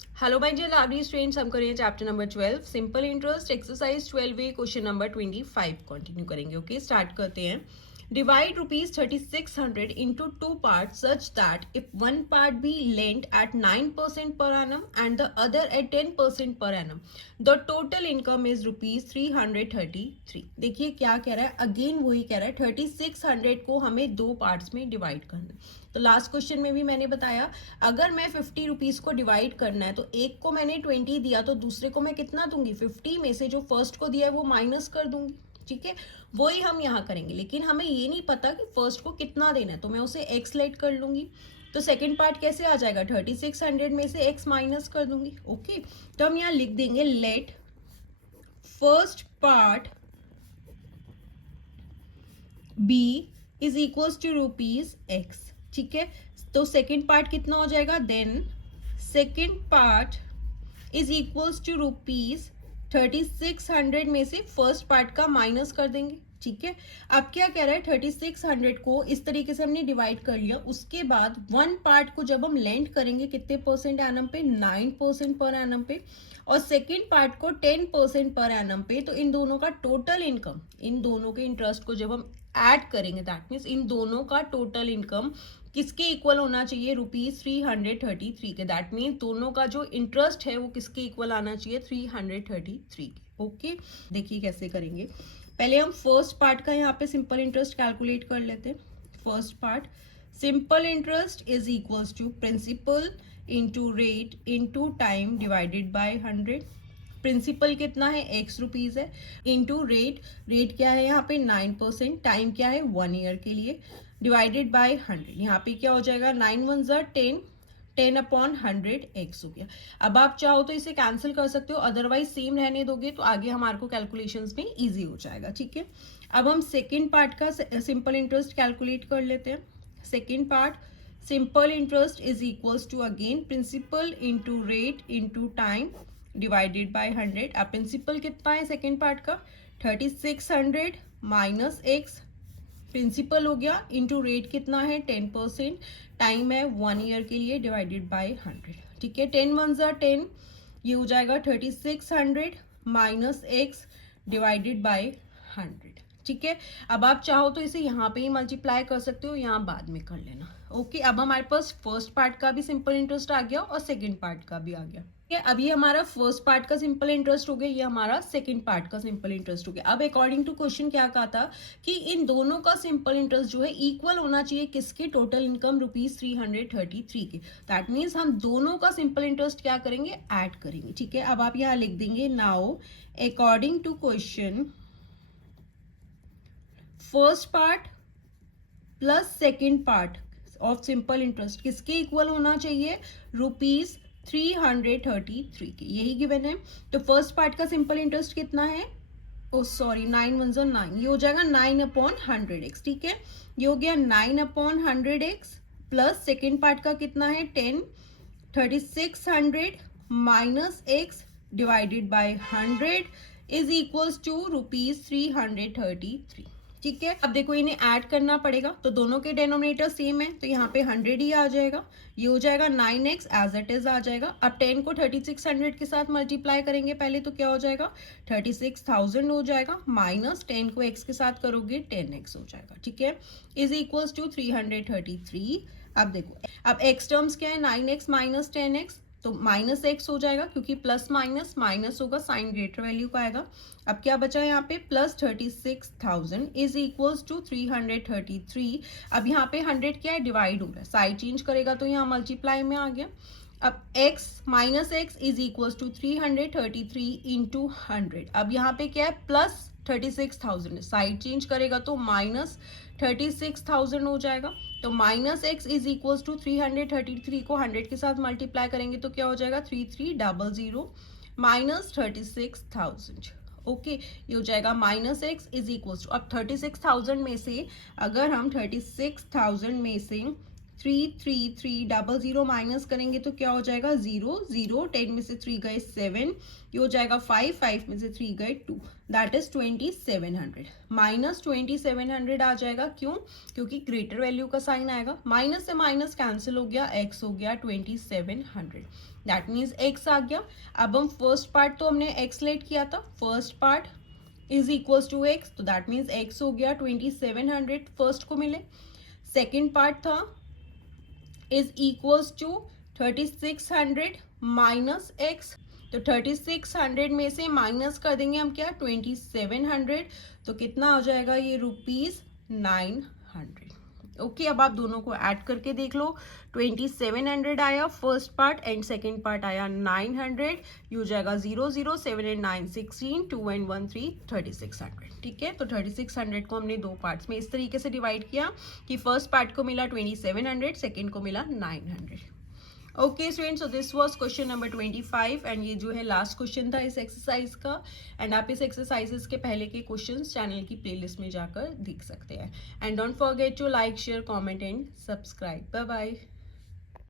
Hello, my dear lovely students. हम करेंगे chapter number 12 simple interest exercise 12 question number 25 continue करेंगे. Okay, start करते हैं. Divide ₹3600 into two parts such that if one part be lent at 9% per annum and the other at 10% per annum, the total income is ₹333. देखिए क्या कह रहा है, again वही कह रहा है 3600 को हमें दो पार्ट्स में डिवाइड करना है. तो लास्ट क्वेश्चन में भी मैंने बताया, अगर मैं 50 रुपीज़ को डिवाइड करना है तो एक को मैंने 20 दिया तो दूसरे को मैं कितना दूंगी, 50 में से जो फर्स्ट को दिया है वो माइनस कर दूंगी. ठीक है, वही हम यहाँ करेंगे, लेकिन हमें ये नहीं पता कि फर्स्ट को कितना देना है, तो मैं उसे एक्स लेट कर लूंगी. तो सेकंड पार्ट कैसे आ जाएगा, 3600 में से एक्स माइनस कर दूंगी. ओके, तो हम यहाँ लिख देंगे let first part be is equal to rupees x. ठीक है, तो सेकेंड पार्ट कितना हो जाएगा, then second part is equals to rupees 3600 में से फर्स्ट पार्ट का माइनस कर देंगे. ठीक है, अब क्या कह रहा है, 3600 को इस तरीके से हमने डिवाइड कर लिया. उसके बाद वन पार्ट को जब हम लेंड करेंगे कितने परसेंट एनम पे, 9% पर एनम पे, और सेकेंड पार्ट को 10% पर एनम पे. तो इन दोनों का टोटल इनकम, इन दोनों के इंटरेस्ट को जब हम ऐड करेंगे, दैट मीन्स इन दोनों का टोटल इनकम किसके इक्वल होना चाहिए, ₹333 के. दैट मीन्स दोनों का जो इंटरेस्ट है वो किसके इक्वल आना चाहिए, 333 के. ओके, देखिए कैसे करेंगे. पहले हम फर्स्ट पार्ट का यहाँ पे सिंपल इंटरेस्ट कैलकुलेट कर लेते हैं. First part, simple interest is equals to principal into rate into time divided by 100. Principal कितना है, एक्स रुपीज है, इंटू रेट, रेट क्या है यहाँ पे 9%, टाइम क्या है 1 ईयर के लिए, डिवाइडेड बाय 100. यहाँ पे क्या हो जाएगा, 9 1 ज़ा 10, 10 अपॉन 100 एक्स हो गया. अब आप चाहो तो इसे कैंसिल कर सकते हो, अदरवाइज सेम रहने दोगे तो आगे हमारे को कैलकुलेशंस में इजी हो जाएगा. ठीक है, अब हम सेकेंड पार्ट का सिंपल इंटरेस्ट कैलकुलेट कर लेते हैं. Second part, simple interest is equals to again principal into rate into time divided by 100. अब प्रिंसिपल कितना है सेकेंड पार्ट का, 3600 माइनस एक्स, प्रिंसिपल हो गया, इंटू रेट कितना है 10%, टाइम है 1 ईयर के लिए, डिवाइडेड बाय 100. ठीक है, 10 1 ज़ा 10, ये हो जाएगा 3600 माइनस एक्स डिवाइडेड बाय 100. ठीक है, अब आप चाहो तो इसे यहाँ पे ही मल्टीप्लाई कर सकते हो, यहाँ बाद में कर लेना. ओके, अब हमारे पास फर्स्ट पार्ट का भी सिंपल इंटरेस्ट आ गया और सेकेंड पार्ट का भी आ गया. अब ये हमारा फर्स्ट पार्ट का सिंपल इंटरेस्ट हो गया, ये हमारा सेकंड पार्ट का सिंपल इंटरेस्ट हो गया. अब अकॉर्डिंग टू क्वेश्चन क्या कहा था कि इन दोनों का सिंपल इंटरेस्ट जो है इक्वल होना चाहिए किसके, टोटल इनकम ₹333 के. दैट मीन्स हम दोनों का सिंपल इंटरेस्ट क्या करेंगे, ऐड करेंगे. ठीक है, अब आप यहाँ लिख देंगे, now according to question first part plus second part of simple interest किसके इक्वल होना चाहिए, ₹333 के. यही गिवन है. तो फर्स्ट पार्ट का सिंपल इंटरेस्ट कितना है, ओ सॉरी 9 1 ज़ा 9, ये हो जाएगा 9 अपॉन 100x. ठीक है, ये हो गया 9 upon 100x plus second part का कितना है 10, 3600 minus x divided by 100 is equals to ₹333. ठीक है, अब देखो इन्हें ऐड करना पड़ेगा, तो दोनों के डेनोमिनेटर सेम है, तो यहाँ पे 100 ही आ जाएगा. ये हो जाएगा 9x एज इट इज आ जाएगा. अब 10 को 3600 के साथ मल्टीप्लाई करेंगे पहले, तो क्या हो जाएगा 36,000 हो जाएगा, माइनस 10 को x के साथ करोगे 10x हो जाएगा. ठीक है, इज इक्वल्स टू 333. अब देखो, अब x टर्म्स क्या है, 9x माइनस 10x, तो माइनस एक्स हो जाएगा क्योंकि प्लस माइनस माइनस होगा, साइन ग्रेटर वैल्यू का आएगा. अब क्या बचा यहाँ पे, प्लस 36,000 इज इक्वल्स टू 333. अब यहाँ पे 100 क्या है, डिवाइड हो रहा है, साइड चेंज करेगा तो यहाँ मल्टीप्लाई में आ गया. अब x minus x is equals to 333 into 100. अब यहाँ पे क्या है, प्लस 36,000, साइड चेंज करेगा तो माइनस 36,000 हो जाएगा. तो minus x is equals to 333 को 100 के साथ मल्टीप्लाई करेंगे तो क्या हो जाएगा 3300 माइनस 36,000. ओके, ये हो जाएगा minus x is equals to, अब 36,000 में से अगर हम 36,000 में से 3330 माइनस करेंगे तो क्या हो जाएगा 0 0, 10 में से 3 गए 7, ये हो जाएगा 5, 5 में से 3 गए 2, दैट इज 2700 माइनस 2700 आ जाएगा। क्यों? क्योंकि ग्रेटर वैल्यू का साइन आएगा, माइनस से माइनस कैंसिल हो गया, x हो गया 2700, दैट मीन्स x आ गया। अब हम फर्स्ट पार्ट तो हमने x लेट किया था, first part is equals to x, तो दैट मीन्स x हो गया 2700 फर्स्ट को मिले। सेकेंड पार्ट था is equals to 3600 minus x, तो 3600 में से माइनस कर देंगे हम क्या 2700, तो कितना हो जाएगा ये ₹900। ओके, अब आप दोनों को ऐड करके देख लो, 2700 आया first part and second part आया 900, ये हो जाएगा 0 0, 7 एंड 9 16, 2 एंड 1 3, 3600। ठीक है, तो 3600 को हमने दो पार्ट्स में इस तरीके से डिवाइड किया कि फर्स्ट पार्ट को मिला 2700, सेकेंड को मिला 900। Okay student, so this was question number 25 and ये जो है लास्ट क्वेश्चन था इस एक्सरसाइज का। एंड आप इस एक्सरसाइजेस के पहले के क्वेश्चंस चैनल की प्लेलिस्ट में जाकर देख सकते हैं। And don't forget to like, share, comment and subscribe. Bye bye.